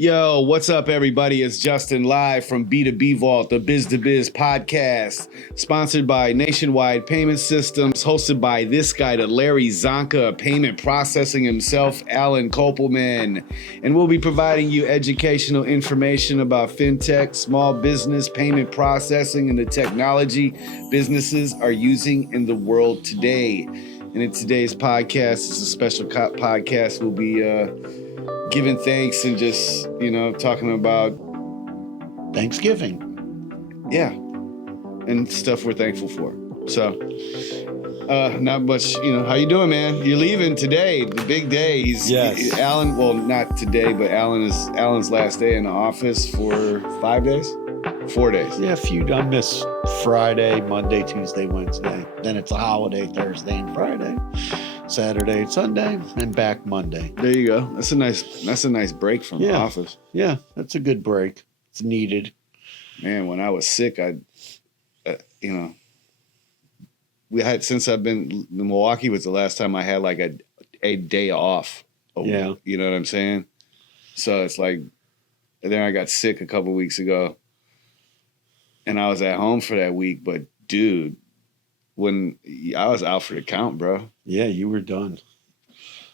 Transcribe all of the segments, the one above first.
Yo, what's up, everybody? It's Justin live from B2B Vault, the Biz to Biz podcast, sponsored by Nationwide Payment Systems, hosted by this guy, the Larry Zonka, payment processing himself, Alan Kopelman. And we'll be providing you educational information about fintech, small business, payment processing, and the technology businesses are using in the world today. And in today's podcast, it's a special podcast. We'll be giving thanks and just, talking about Thanksgiving. Yeah. And stuff we're thankful for. So, not much, how you doing, man? You're leaving today, the big day. Yes. Alan, well, not today, but Alan's last day in the office for 5 days? 4 days. Yeah, I miss Friday, Monday, Tuesday, Wednesday. Then it's a holiday, Thursday and Friday. Saturday and Sunday, and back Monday. There you go. That's a nice break from the office. Yeah, that's a good break. It's needed. Man, when I was sick, since I've been in Milwaukee was the last time I had like a day off. Yeah. You know what I'm saying? So it's like, and then I got sick a couple weeks ago and I was at home for that week, but dude, when I was out for the count, bro. Yeah, you were done.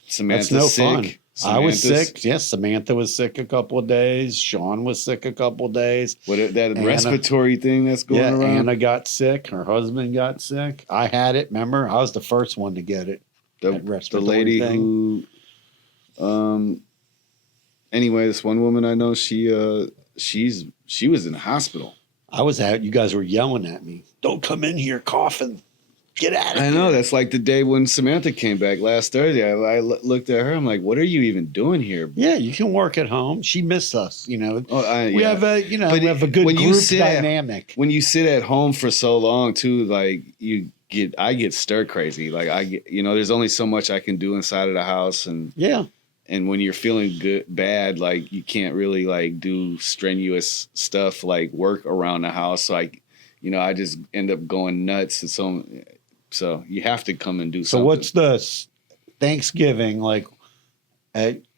Samantha's That's no sick. Fun. I was sick. Yes, Samantha was sick a couple of days. Sean was sick a couple of days. That Anna, respiratory thing that's going around? Anna got sick. Her husband got sick. I had it, remember? I was the first one to get it. The lady thing. Anyway, this one woman I know, she was in the hospital. I was out. You guys were yelling at me. Don't come in here coughing. Get out of here. I know. That's like the day when Samantha came back last Thursday. I looked at her. I'm like, what are you even doing here? Yeah, you can work at home. She missed us, We have a, but we have a good group dynamic. When you sit at home for so long too, like I get stir crazy. Like there's only so much I can do inside of the house. And and when you're feeling bad, like you can't really like do strenuous stuff like work around the house. So I just end up going nuts. And so you have to come and do something. So what's the Thanksgiving like?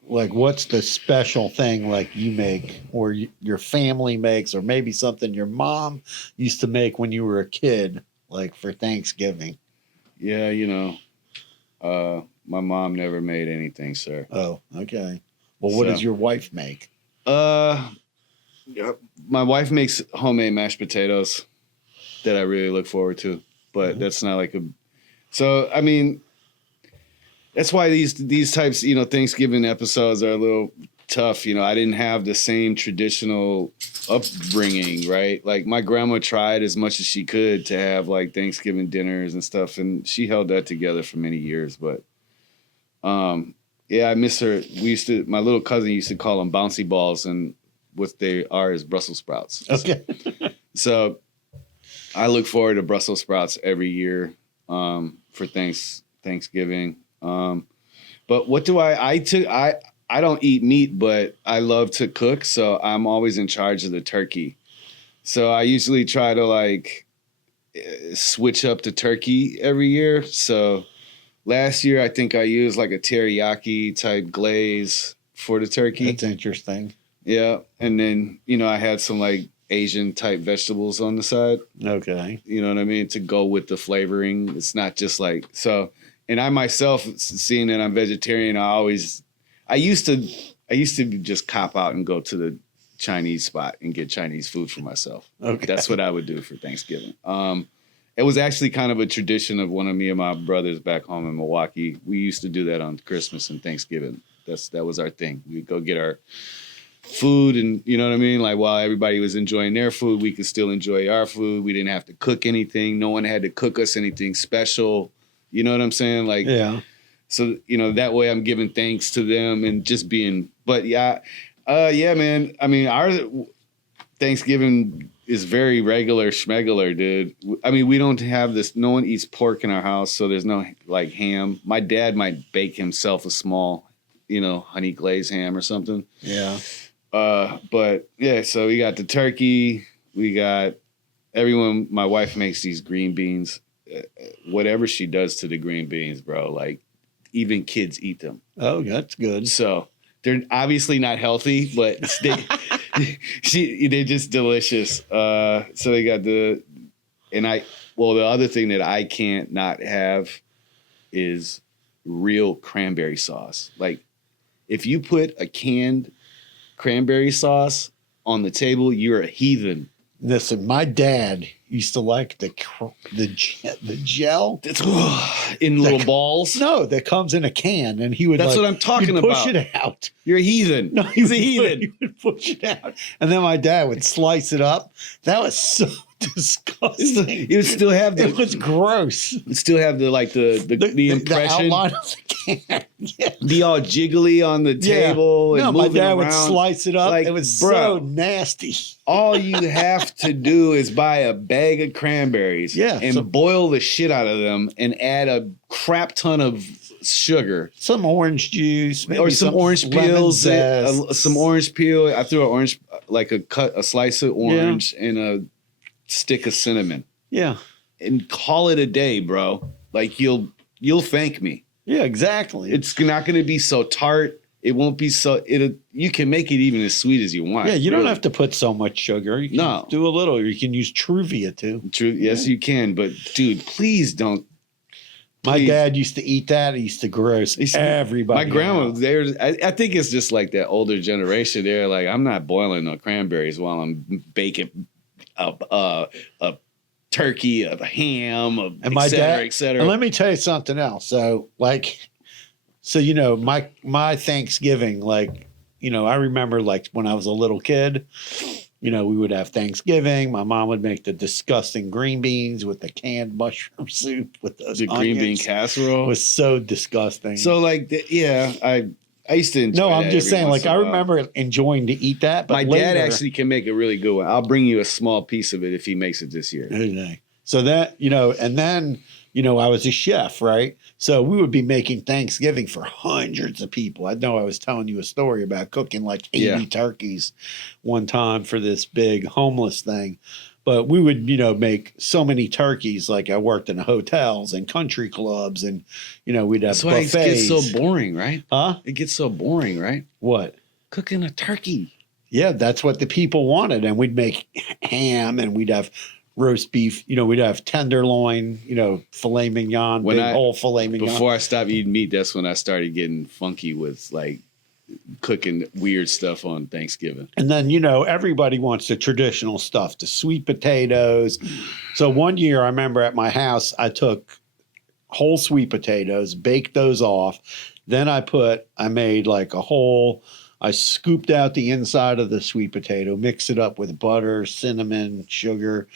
What's the special thing like you make, or your family makes, or maybe something your mom used to make when you were a kid, like for Thanksgiving? Yeah, my mom never made anything, sir. Oh, okay. Well, what does your wife make? My wife makes homemade mashed potatoes that I really look forward to, but that's not like so, I mean, that's why these types, Thanksgiving episodes are a little tough. I didn't have the same traditional upbringing, right? Like my grandma tried as much as she could to have like Thanksgiving dinners and stuff. And she held that together for many years, but, I miss her. My little cousin used to call them bouncy balls, and what they are is Brussels sprouts. Okay. So I look forward to Brussels sprouts every year for Thanksgiving. But what do I don't eat meat, but I love to cook. So I'm always in charge of the turkey. So I usually try to switch up the turkey every year. So last year, I think I used like a teriyaki type glaze for the turkey. That's interesting. Yeah. And then, I had some like Asian type vegetables on the side. Okay. You know what I mean? To go with the flavoring. It's not just like, so, and I myself, seeing that I'm vegetarian, I used to just cop out and go to the Chinese spot and get Chinese food for myself. Okay. That's what I would do for Thanksgiving. It was actually kind of a tradition of one of me and my brothers back home in Milwaukee. We used to do that on Christmas and Thanksgiving. That was our thing. We'd go get our food, and you know what I mean? Like while everybody was enjoying their food, we could still enjoy our food. We didn't have to cook anything. No one had to cook us anything special. You know what I'm saying? Like, yeah. So, that way I'm giving thanks to them and just being, but man. I mean, our Thanksgiving is very regular schmegular, dude. I mean, we don't have this, no one eats pork in our house. So there's no like ham. My dad might bake himself a small, honey glazed ham or something. Yeah. But yeah, so we got the turkey, we got everyone. My wife makes these green beans, whatever she does to the green beans, bro, like even kids eat them. Oh, that's good. So they're obviously not healthy, but they're just delicious. So they got the other thing that I can't not have is real cranberry sauce. Like if you put a canned cranberry sauce on the table, you're a heathen. Listen, my dad used to like the gel. It's in little balls. No, that comes in a can, and he would. That's like, what I'm talking push about. Push it out. You're a heathen. No, he's a heathen. He would push it out, and then my dad would slice it up. That was so disgusting. It would still have it was gross. It still have the impression. The outline of the can. Yeah. Be all jiggly on the table. Yeah. And No, my moving dad around. would slice it up. Like, it was bro, so nasty. All you have to do is buy a bag of cranberries and boil the shit out of them and add a crap ton of sugar. Some orange juice. Maybe or some orange peels. Some orange peel. I threw an orange, like a slice of orange and a stick of cinnamon. Yeah. And call it a day, bro. Like you'll thank me. Yeah, exactly. It's not going to be so tart. It won't be so. You can make it even as sweet as you want. Yeah, you don't have to put so much sugar. You can do a little. You can use Truvia too. Yes, you can. But dude, please don't. My dad used to eat that. He used to gross everybody. My grandma, I think it's just like that older generation. They're like, I'm not boiling no cranberries while I'm baking a turkey, a ham, and my dad, et cetera. And let me tell you something else. So you know, my Thanksgiving, like, you know, I remember like when I was a little kid, you know, we would have Thanksgiving. My mom would make the disgusting green beans with the canned mushroom soup with those green bean casserole. It was so disgusting. So like, I used to enjoy. No, I'm just saying, like, I remember enjoying to eat that. But my dad actually can make a really good one. I'll bring you a small piece of it if he makes it this year. Okay. So that, you know, and then, you know, I was a chef, right? So we would be making Thanksgiving for hundreds of people. I know I was telling you a story about cooking like 80 turkeys one time for this big homeless thing. But we would, you know, make so many turkeys. Like I worked in hotels and country clubs, and you know, we'd have buffets. It gets so boring, right? Huh? It gets so boring, right? What? Cooking a turkey. Yeah, that's what the people wanted, and we'd make ham, and we'd have roast beef. You know, we'd have tenderloin. You know, filet mignon, whole filet mignon. Before I stopped eating meat, that's when I started getting funky with like cooking weird stuff on Thanksgiving. And then, you know, everybody wants the traditional stuff, the sweet potatoes. So one year I remember at my house, I took whole sweet potatoes, baked those off. Then I made like I scooped out the inside of the sweet potato, mixed it up with butter, cinnamon, sugar,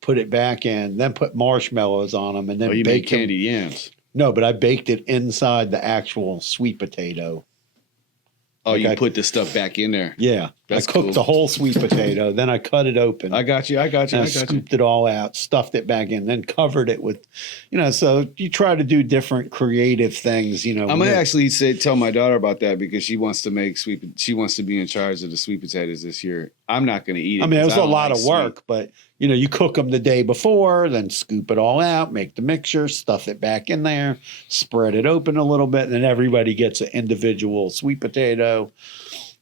put it back in, then put marshmallows on them, and then you made candied yams. No, but I baked it inside the actual sweet potato. Oh, like you put the stuff back in there. Yeah. I cooked the whole sweet potato. Then I cut it open. I got you. I scooped it all out, stuffed it back in, then covered it with, you know, so you try to do different creative things, you know. I'm going to actually tell my daughter about that because she wants to she wants to be in charge of the sweet potatoes this year. I'm not going to eat it. I mean, it was a lot of work, but, you know, you cook them the day before, then scoop it all out, make the mixture, stuff it back in there, spread it open a little bit, and then everybody gets an individual sweet potato.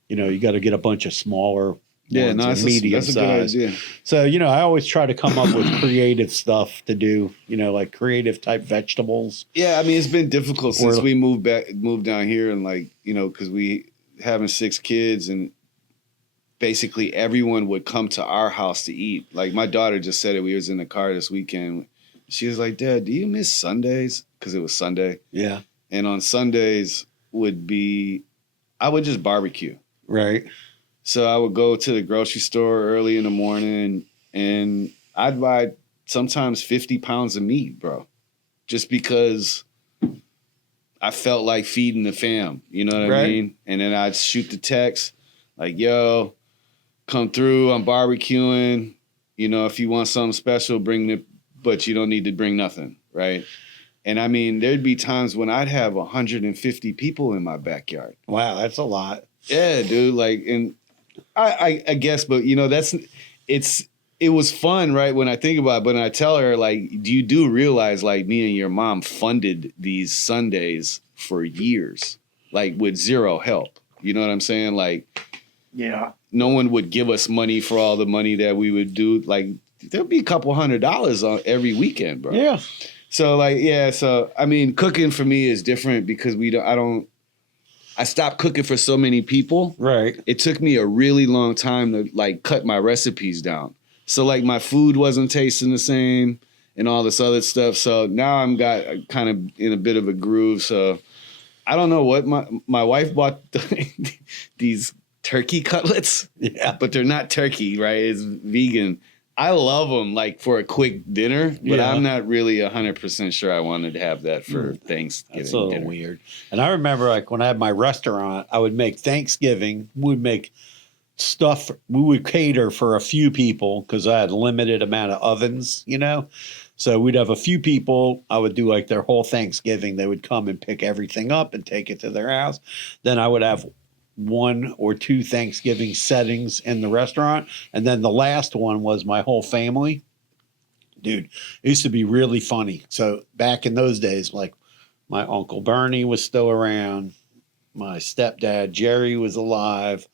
You know, you got to get a bunch of smaller ones, medium size. That's a good idea. So, you know, I always try to come up with creative stuff to do, you know, like creative type vegetables. Yeah, I mean, it's been difficult since we moved down here, and like, you know, because we having 6 kids, and basically everyone would come to our house to eat. Like my daughter just said it. We was in the car this weekend. She was like, "Dad, do you miss Sundays?" Because it was Sunday. Yeah. And on Sundays I would just barbecue. Right. So I would go to the grocery store early in the morning, and I'd buy sometimes 50 pounds of meat, bro, just because I felt like feeding the fam. You know what I mean? And then I'd shoot the text like, "Yo, come through. I'm barbecuing. You know, if you want something special, but you don't need to bring nothing." Right. And I mean, there'd be times when I'd have 150 people in my backyard. Wow, that's a lot. Yeah, dude. Like, and I guess, but you know, it was fun, right? When I think about it, but when I tell her, like, you do realize, like, me and your mom funded these Sundays for years, like with zero help. You know what I'm saying? Like, Yeah. no one would give us money for all the money that we would do. Like, there'll be a couple $100 on every weekend, bro. Yeah. So like, yeah. So I mean, cooking for me is different because I stopped cooking for so many people. Right. It took me a really long time to like cut my recipes down. So like my food wasn't tasting the same and all this other stuff. So now I'm kind of in a bit of a groove. So I don't know what my wife bought these turkey cutlets. Yeah. But they're not turkey, right? It's vegan. I love them like for a quick dinner, but Yeah. I'm not really 100% sure I wanted to have that for Thanksgiving That's a little dinner. weird. And I remember like when I had my restaurant, I would make Thanksgiving, we would make stuff, we would cater for a few people because I had a limited amount of ovens, you know? So we'd have a few people. I would do like their whole Thanksgiving. They would come and pick everything up and take it to their house. Then I would have 1 or 2 Thanksgiving settings in the restaurant. And then the last one was my whole family. Dude, it used to be really funny. So back in those days, like my Uncle Bernie was still around. My stepdad, Jerry, was alive.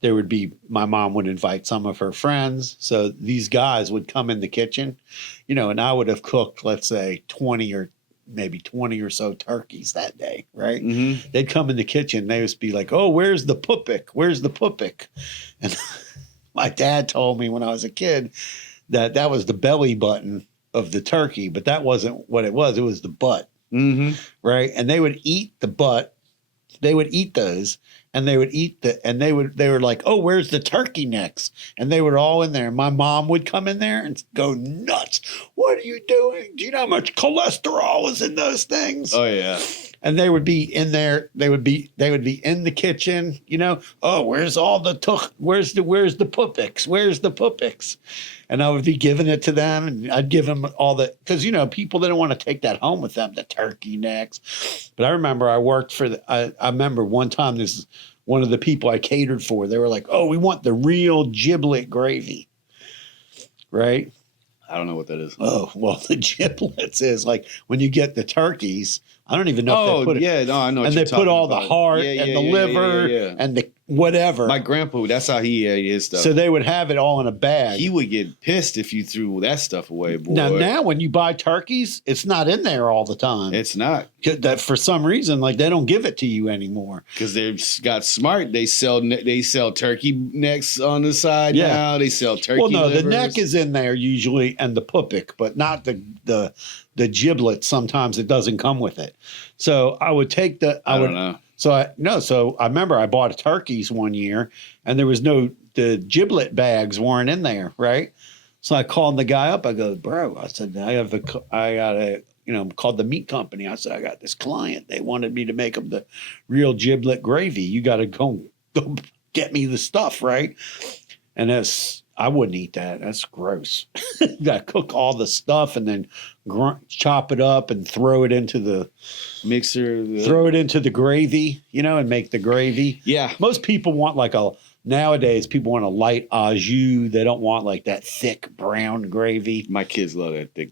There would be, my mom would invite some of her friends. So these guys would come in the kitchen, you know, and I would have cooked, let's say 20 or so turkeys that day, right? Mm-hmm. They'd come in the kitchen. They would be like, oh, where's the pupik? Where's the pupik? And my dad told me when I was a kid that was the belly button of the turkey, but that wasn't what it was. It was the butt, right? And they would eat the butt. They would eat those. And they would eat they were like, oh, where's the turkey necks? And they were all in there. My mom would come in there and go nuts. What are you doing? Do you know how much cholesterol is in those things? Oh yeah. And they would be in there. They would be in the kitchen. You know, oh, where's the pupiks? Where's the pupiks? And I would be giving it to them, and I'd give them all because you know people didn't want to take that home with them, the turkey necks. But I remember I worked for I remember one time this is one of the people I catered for. They were like, oh, we want the real giblet gravy, right? I don't know what that is. Oh, well, the giblets is like when you get the turkeys. I don't even know if they put yeah, no, I know. and they put all the heart and the liver and the whatever. My grandpa, that's how he ate his stuff. So they would have it all in a bag. He would get pissed if you threw that stuff away, boy. Now when you buy turkeys, it's not in there all the time. It's not. That for some reason, like they don't give it to you anymore. Because they've got smart. They sell turkey necks on the side now. They sell turkey livers. The neck is in there usually and the pupik, but not the giblet. Sometimes it doesn't come with it. So I would take I don't know. So I remember I bought turkeys one year and there was the giblet bags weren't in there, right? So I called the guy up. I go, bro, I said, I got a, called the meat company. I said, I got this client. They wanted me to make them the real giblet gravy. You got to go get me the stuff, right? And I wouldn't eat that. That's gross. You got to cook all the stuff and then chop it up and throw it into the mixer. Throw it into the gravy, and make the gravy. Yeah. Most people want nowadays people want a light au jus. They don't want like that thick brown gravy. My kids love that thick.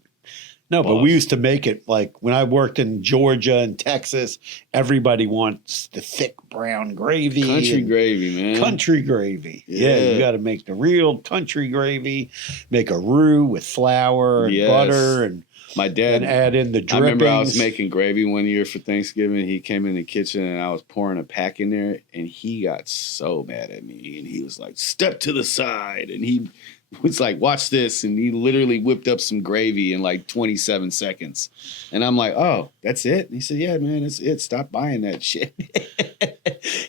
No, but we used to make it like when I worked in Georgia and Texas, everybody wants the thick brown gravy. Country gravy, man. Country gravy. Yeah, you got to make the real country gravy, make a roux with flour and butter and my dad and add in the drippings. I remember I was making gravy one year for Thanksgiving. He came in the kitchen and I was pouring a pack in there and he got so mad at me and he was like, "Step to the side." And he was like, "Watch this." And he literally whipped up some gravy in like 27 seconds. And I'm like, "Oh, that's it?" And he said, "Yeah, man, that's it. Stop buying that shit."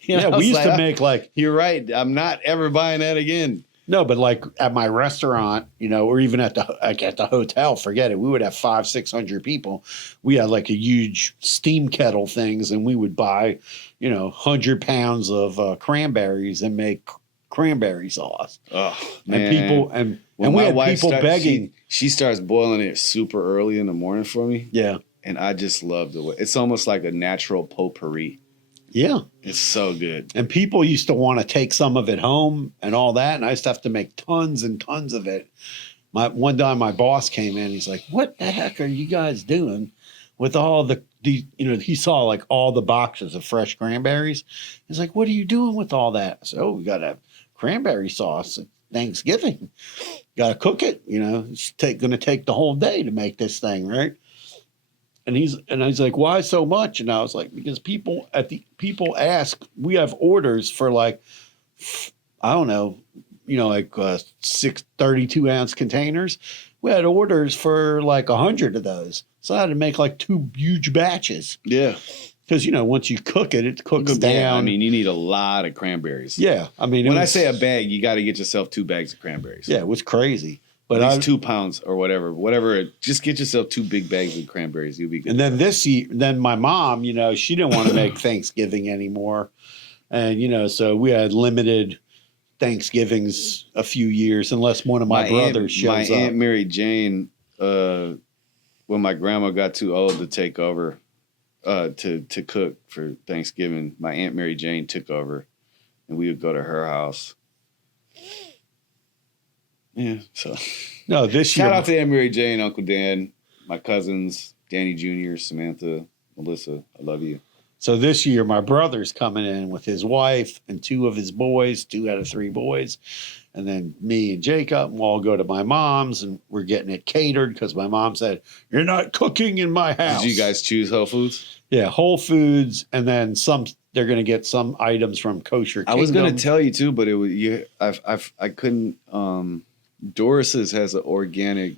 We used to make like... You're right. I'm not ever buying that again. No, but like at my restaurant, or even at the hotel, forget it. We would have 500-600 people. We had like a huge steam kettle things and we would buy, 100 pounds of cranberries and make cranberry sauce. Oh, man. And people and we had people begging. She starts boiling it super early in the morning for me. Yeah. And I just love the way it's almost like a natural potpourri. Yeah. It's so good. And people used to want to take some of it home and all that. And I used to have to make tons and tons of it. One time my boss came in. He's like, "What the heck are you guys doing with all the he saw like all the boxes of fresh cranberries. He's like, "What are you doing with all that?" I said, "Oh, we got to have cranberry sauce at Thanksgiving. Got to cook it. It's going to take the whole day to make this thing, right?" And he's like, "Why so much?" And I was like, "Because people ask. We have orders for like, I don't know, like 6 32-ounce containers. We had orders for like 100 of those. So I had to make like 2 huge batches. Yeah. Because, once you cook it, it cooks down. Yeah, I mean, you need a lot of cranberries. Yeah. I mean, when I say a bag, you got to get yourself 2 bags of cranberries. Yeah, it was crazy. But at least 2 pounds or whatever. Just get yourself 2 big bags of cranberries. You'll be good. And then this year, my mom, she didn't want to make Thanksgiving anymore. And, so we had limited Thanksgivings a few years, unless one of my brothers shows up. My Aunt Mary Jane, when my grandma got too old to take over, to cook for Thanksgiving, my Aunt Mary Jane took over, and we would go to her house. Yeah, so no, this year. Shout out to Aunt Mary Jane, Uncle Dan, my cousins, Danny Jr., Samantha, Melissa. I love you. So this year, my brother's coming in with his wife and 2 of his boys, 2 out of 3 boys. And then me and Jacob, we'll all go to my mom's, and we're getting it catered because my mom said, "You're not cooking in my house." Did you guys choose Whole Foods? Yeah, Whole Foods. And then they're going to get some items from Kosher Kingdom. I was going to tell you too, but it was I couldn't. Doris's has an organic.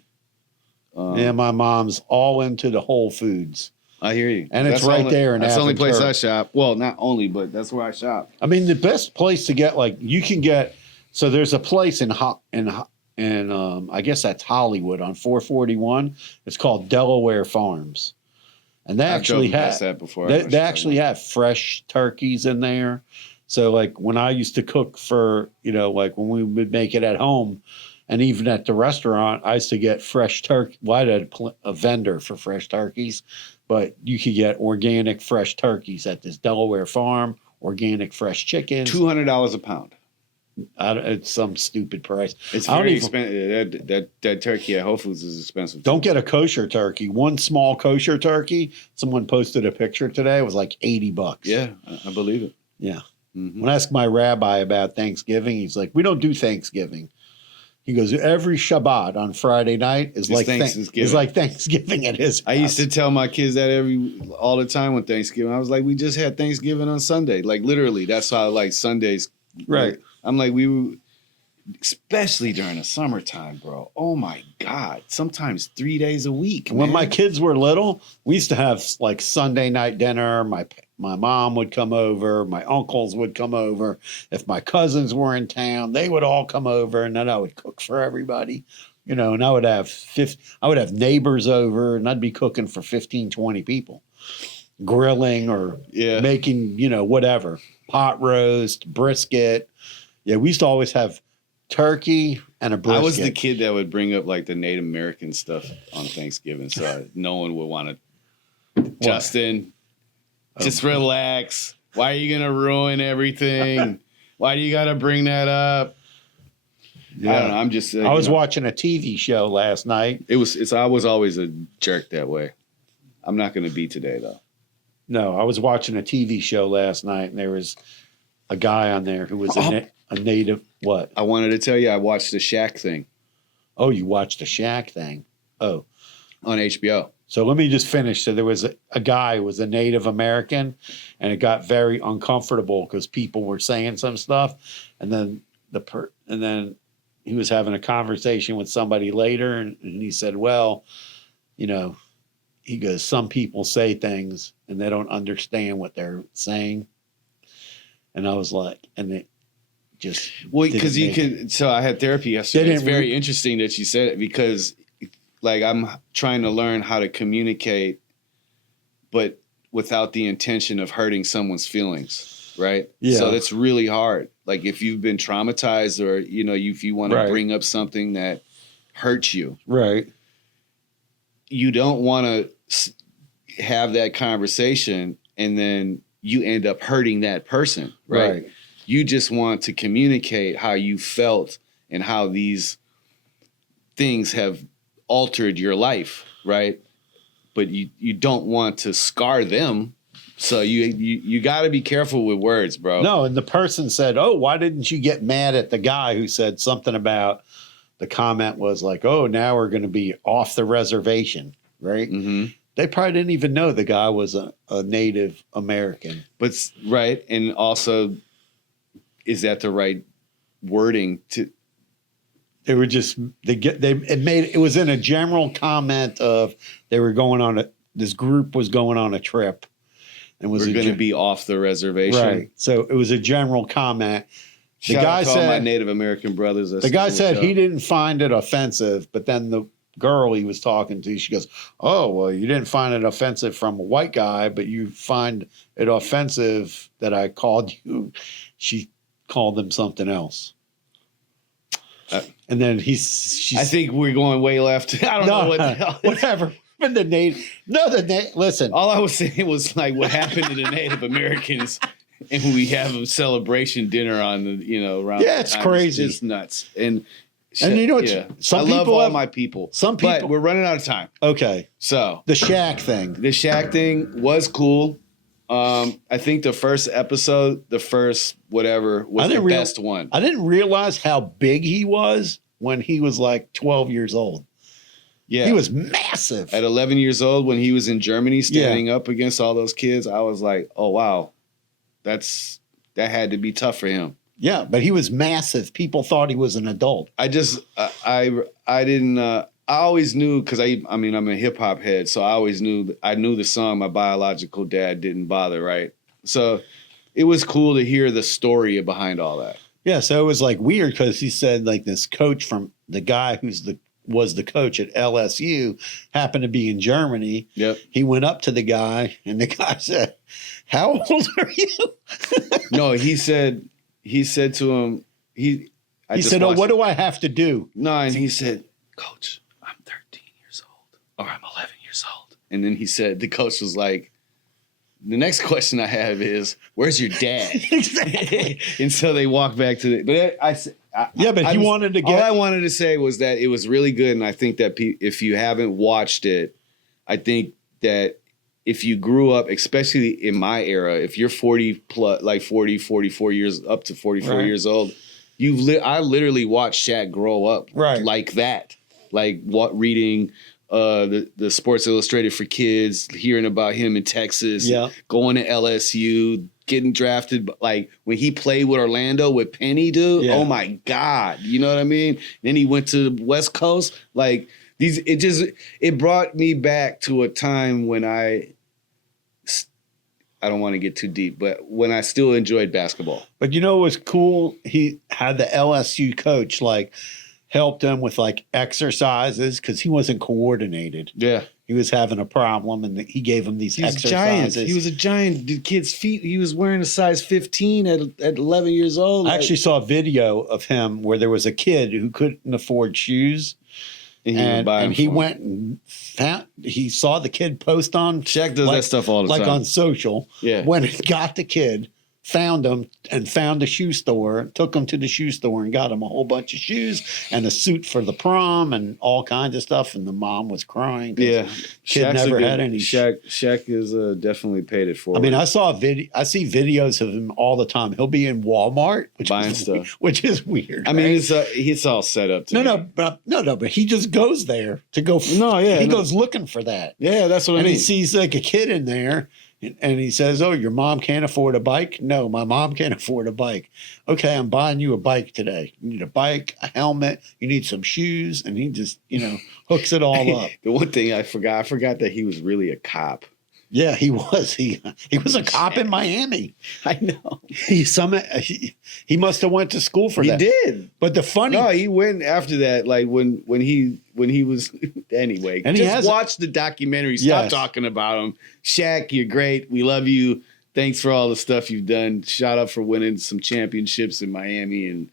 Yeah, my mom's all into the Whole Foods. I hear you. And it's right there in That's the only place Aventura. I shop. Well, not only, but that's where I shop. I mean, the best place to get, like, you can get, so there's a place in I guess that's Hollywood on 441. It's called Delaware Farms. And they actually have that before. They actually have fresh turkeys in there. So like when I used to cook for, like when we would make it at home, and even at the restaurant, I used to get fresh turkey. Well, I had a vendor for fresh turkeys, but you could get organic fresh turkeys at this Delaware farm, organic fresh chickens. $200 a pound. It's some stupid price. It's very expensive. That turkey at Whole Foods is expensive. Don't get a kosher turkey. One small kosher turkey, someone posted a picture today, it was like $80. Yeah, I believe it. Yeah. Mm-hmm. When I asked my rabbi about Thanksgiving, he's like, "We don't do Thanksgiving." He goes, "Every Shabbat on Friday night is like Thanksgiving at his house." I used to tell my kids that all the time on Thanksgiving. I was like, "We just had Thanksgiving on Sunday." Like literally, that's how like Sundays. Right. Like, I'm like, especially during the summertime, bro. Oh my God. Sometimes 3 days a week. When my kids were little, we used to have like Sunday night dinner. My mom would come over. My uncles would come over. If my cousins were in town, they would all come over, and then I would cook for everybody. And I would have neighbors over, and I'd be cooking for 15, 20 people, grilling or making, whatever, pot roast, brisket. Yeah, we used to always have turkey and a brisket. I was the kid that would bring up like the Native American stuff on Thanksgiving, so no one would want to. Justin, just relax. Why are you gonna ruin everything? Why do you got to bring that up? Yeah. I don't know. I'm just. I was watching a TV show last night. I was always a jerk that way. I'm not going to be today though. No, I was watching a TV show last night, and there was a guy on there who was a native. What? I wanted to tell you, I watched the Shaq thing. Oh, you watched the Shaq thing? Oh, on HBO. So let me just finish. So there was a guy who was a Native American, and it got very uncomfortable because people were saying some stuff, and then he was having a conversation with somebody later, and he said, "Well, he goes, some people say things and they don't understand what they're saying," and I was like, and it just because you can. So I had therapy yesterday. It's very interesting that you said it because. Like I'm trying to learn how to communicate, but without the intention of hurting someone's feelings, right? Yeah. So that's really hard. Like if you've been traumatized or, if you want to bring up something that hurts you. Right. You don't want to have that conversation and then you end up hurting that person, right? You just want to communicate how you felt and how these things have altered your life, right? but you don't want to scar them. So you got to be careful with words, bro. No, and the person said, "Oh, why didn't you get mad at the guy who said something about?" The comment was like, "Oh, now we're going to be off the reservation," right? Mm-hmm. They probably didn't even know the guy was a Native American. But right, and also, is that the right wording to? They were just it was in a general comment of they were going on this group was going on a trip. And was we're going to be off the reservation. Right. So it was a general comment. The Shout guy out to said, all my Native American brothers. The guy said he didn't find it offensive, but then the girl he was talking to, she goes, "Oh, well, you didn't find it offensive from a white guy, but you find it offensive that I called you." She called him something else. And then I think we're going way left. I don't know what the hell. Whatever. But listen. All I was saying was like what happened to the Native Americans, and we have a celebration dinner on the around. Yeah, it's crazy. It's just nuts. And you know, I love all my people. Some people, but we're running out of time. Okay, so the Shaq thing was cool. I think the first episode, the first whatever, was the best one. I didn't realize how big he was when he was like 12 years old. Yeah. He was massive. At 11 years old, when he was in Germany standing up against all those kids, I was like, oh, wow, that had to be tough for him. Yeah, but he was massive. People thought he was an adult. I didn't, I always knew, because I'm a hip hop head, so I knew the song My Biological Dad Didn't Bother, right? So it was cool to hear the story behind all that. Yeah, so it was like weird because he said like this coach from the guy was the coach at LSU happened to be in Germany. Yep. He went up to the guy and the guy said, "How old are you?" No, he said to him, he said, "Oh, what do I have to do?" No, and he said, "Coach, I'm 13 years old or I'm 11 years old." And then the coach was like, "The next question I have is, where's your dad?" Exactly. And so they walk back to he wanted to get. All I wanted to say was that it was really good, and I think that if you haven't watched it, I think that if you grew up, especially in my era, if you're 40 plus, like 40, 44 years up to 44 years old, I literally watched Shaq grow up like that, like reading the Sports Illustrated for kids, hearing about him in Texas, going to LSU, getting drafted, like when he played with Orlando with Penny, dude. Yeah. Oh my God, you know what I mean? Then he went to the West Coast, like it brought me back to a time when I don't want to get too deep, but when I still enjoyed basketball. But you know what was cool? He had the LSU coach like helped him with like exercises because he wasn't coordinated. Yeah. He was having a problem, and he gave him these exercises. He was a giant. The kid's feet. He was wearing a size 15 at 11 years old. I actually saw a video of him where there was a kid who couldn't afford shoes, and he went and he saw the kid post on. Shaq does that stuff all the time, like on social. Yeah, when he got the kid, found him and found a shoe store, took him to the shoe store and got him a whole bunch of shoes and a suit for the prom and all kinds of stuff. And the mom was crying. Yeah. Kid never had any. Shaq is definitely paid it for. I mean, I see videos of him all the time. He'll be in Walmart buying stuff, which is weird. I mean, it's all set up. But he just goes there to go. He goes looking for that. Yeah, that's what I mean. And he sees like a kid in there. And he says, "Oh, your mom can't afford a bike?" "No, my mom can't afford a bike." "Okay, I'm buying you a bike today. You need a bike, a helmet, you need some shoes." And he just, hooks it all up. The one thing I forgot that he was really a cop. Yeah, he was. He was a cop in Miami. I know. He must have went to school for that. He did. But he went after that. Like when he was anyway. And just watch the documentary. Stop talking about him. Shaq, you're great. We love you. Thanks for all the stuff you've done. Shout out for winning some championships in Miami, and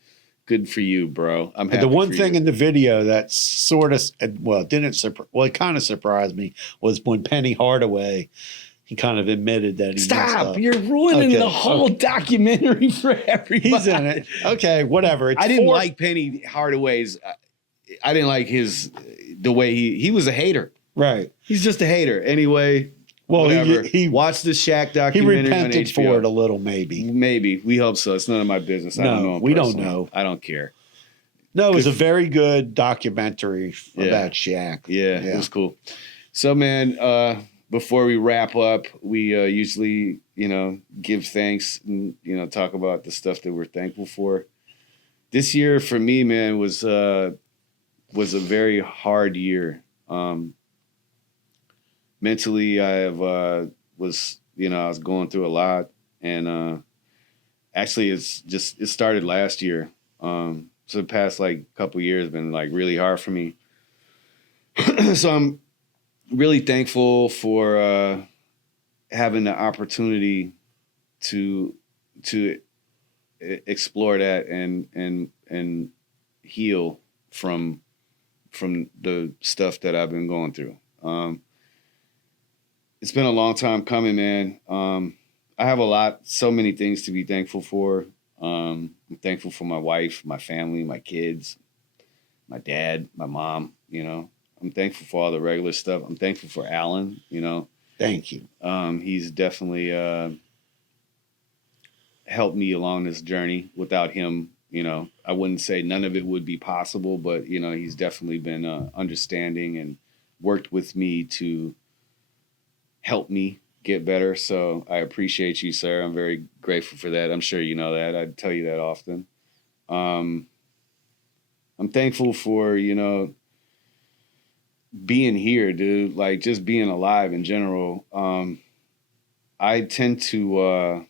good for you, bro. I'm happy. The one thing in the video that sort of, it kind of surprised me was when Penny Hardaway, he kind of admitted that he messed up. You're ruining the whole documentary for everybody. He's in it. Okay, whatever. I didn't like Penny Hardaway's. I didn't like the way he was a hater. Right. He's just a hater. Anyway, Well, whatever. he Watch the Shaq he documentary on repented HBO. for it a little, maybe. Maybe. We hope so. It's none of my business. I don't No, know him we don't personally. know. I don't care. No, it was Good a very good documentary Yeah. about Shaq. Yeah, it was cool. So, man, before we wrap up, we usually, give thanks and, talk about the stuff that we're thankful for. This year for me, man, was a very hard year. Mentally, I was going through a lot, and actually, it started last year. So the past couple years been really hard for me. So I'm really thankful for having the opportunity to explore that and heal from the stuff that I've been going through. It's been a long time coming, man. I have so many things to be thankful for. I'm thankful for my wife, my family, my kids, my dad, my mom, I'm thankful for all the regular stuff. I'm thankful for Alan, Thank you. He's definitely helped me along this journey. Without him, I wouldn't say none of it would be possible, but, he's definitely been understanding and worked with me to help me get better. So I appreciate you, sir. I'm very grateful for that. I'm sure you know that. I tell you that often. I'm thankful for, being here, dude, just being alive in general. I tend to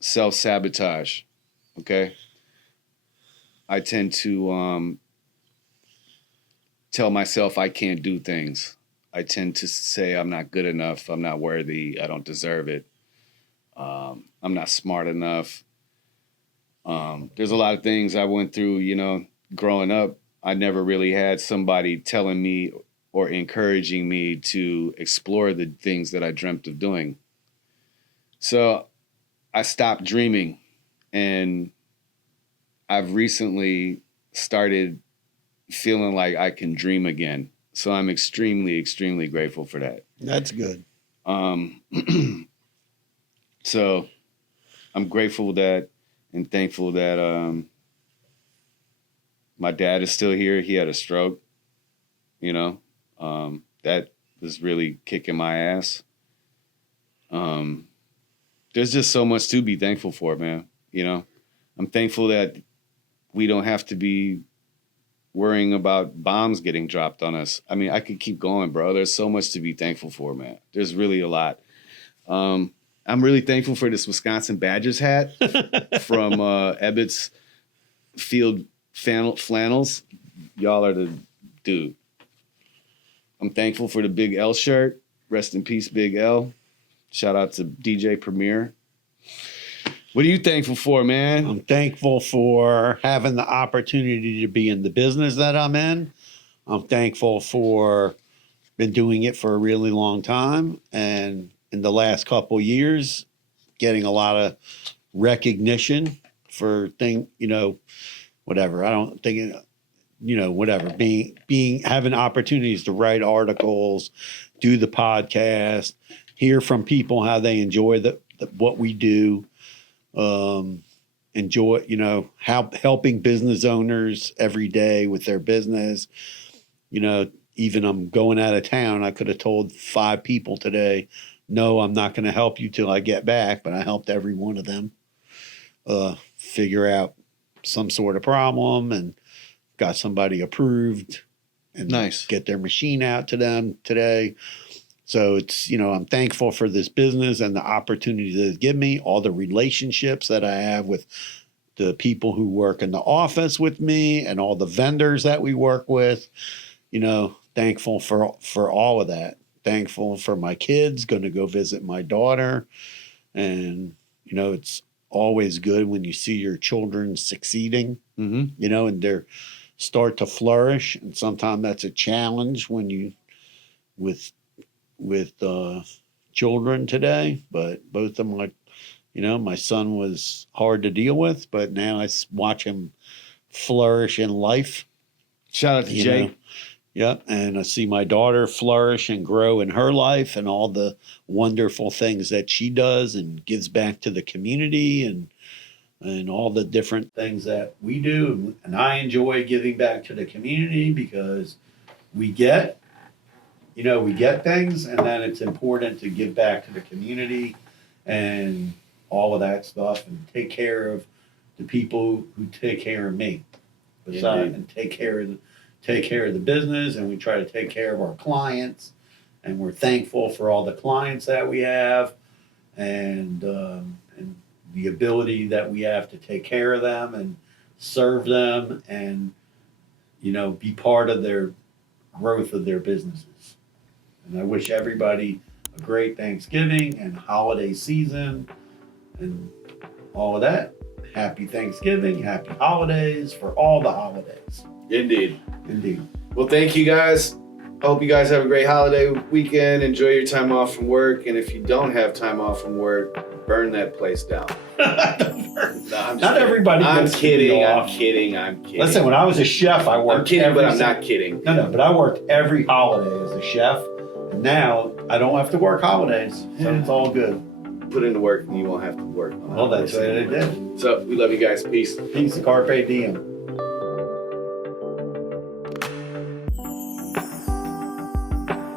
self-sabotage, okay? I tend to tell myself I can't do things. I tend to say I'm not good enough, I'm not worthy, I don't deserve it. I'm not smart enough. There's a lot of things I went through, growing up. I never really had somebody telling me or encouraging me to explore the things that I dreamt of doing. So I stopped dreaming, and I've recently started feeling like I can dream again. So I'm extremely, extremely grateful for that. That's good. So I'm grateful that and thankful that my dad is still here. He had a stroke, that was really kicking my ass. There's just so much to be thankful for, man. I'm thankful that we don't have to be worrying about bombs getting dropped on us. I mean, I could keep going, bro. There's so much to be thankful for, man. There's really a lot. I'm really thankful for this Wisconsin Badgers hat from Ebbets Field Flannels. Y'all are the dude. I'm thankful for the Big L shirt. Rest in peace, Big L. Shout out to DJ Premier. What are you thankful for, man? I'm thankful for having the opportunity to be in the business that I'm in. I'm thankful for been doing it for a really long time, and in the last couple of years, getting a lot of recognition for whatever. I don't think whatever, being having opportunities to write articles, do the podcast, hear from people how they enjoy what we do. Enjoy, helping business owners every day with their business. Even I'm going out of town, I could have told 5 people today, no, I'm not going to help you till I get back, but I helped every one of them figure out some sort of problem and got somebody approved and Nice. Get their machine out to them today. So it's, I'm thankful for this business and the opportunity that it give me, all the relationships that I have with the people who work in the office with me and all the vendors that we work with, thankful for all of that. Thankful for my kids, going to go visit my daughter. And, it's always good when you see your children succeeding, and they're start to flourish. And sometimes that's a challenge when you, with children today, but both of my, my son was hard to deal with, but now I watch him flourish in life. Shout out to Jay. Yep. And I see my daughter flourish and grow in her life and all the wonderful things that she does and gives back to the community and all the different things that we do. And I enjoy giving back to the community because we get, we get things, and then it's important to give back to the community and all of that stuff and take care of the people who take care of me. Besides, and take care of the business, and we try to take care of our clients, and we're thankful for all the clients that we have, and the ability that we have to take care of them and serve them, and be part of their growth of their businesses. And I wish everybody a great Thanksgiving and holiday season and all of that. Happy Thanksgiving, happy holidays for all the holidays. Indeed. Indeed. Well, thank you guys. I hope you guys have a great holiday weekend. Enjoy your time off from work. And if you don't have time off from work, burn that place down. Not everybody I'm gets kidding. to I'm be kidding. Listen, when I was a chef, I worked. I'm kidding, but I'm not kidding. No, but I worked every holiday as a chef. And now I don't have to work holidays. So it's all good. Put in the work and you won't have to work. Well, that's what I did. So we love you guys. Peace. Peace, carpe diem.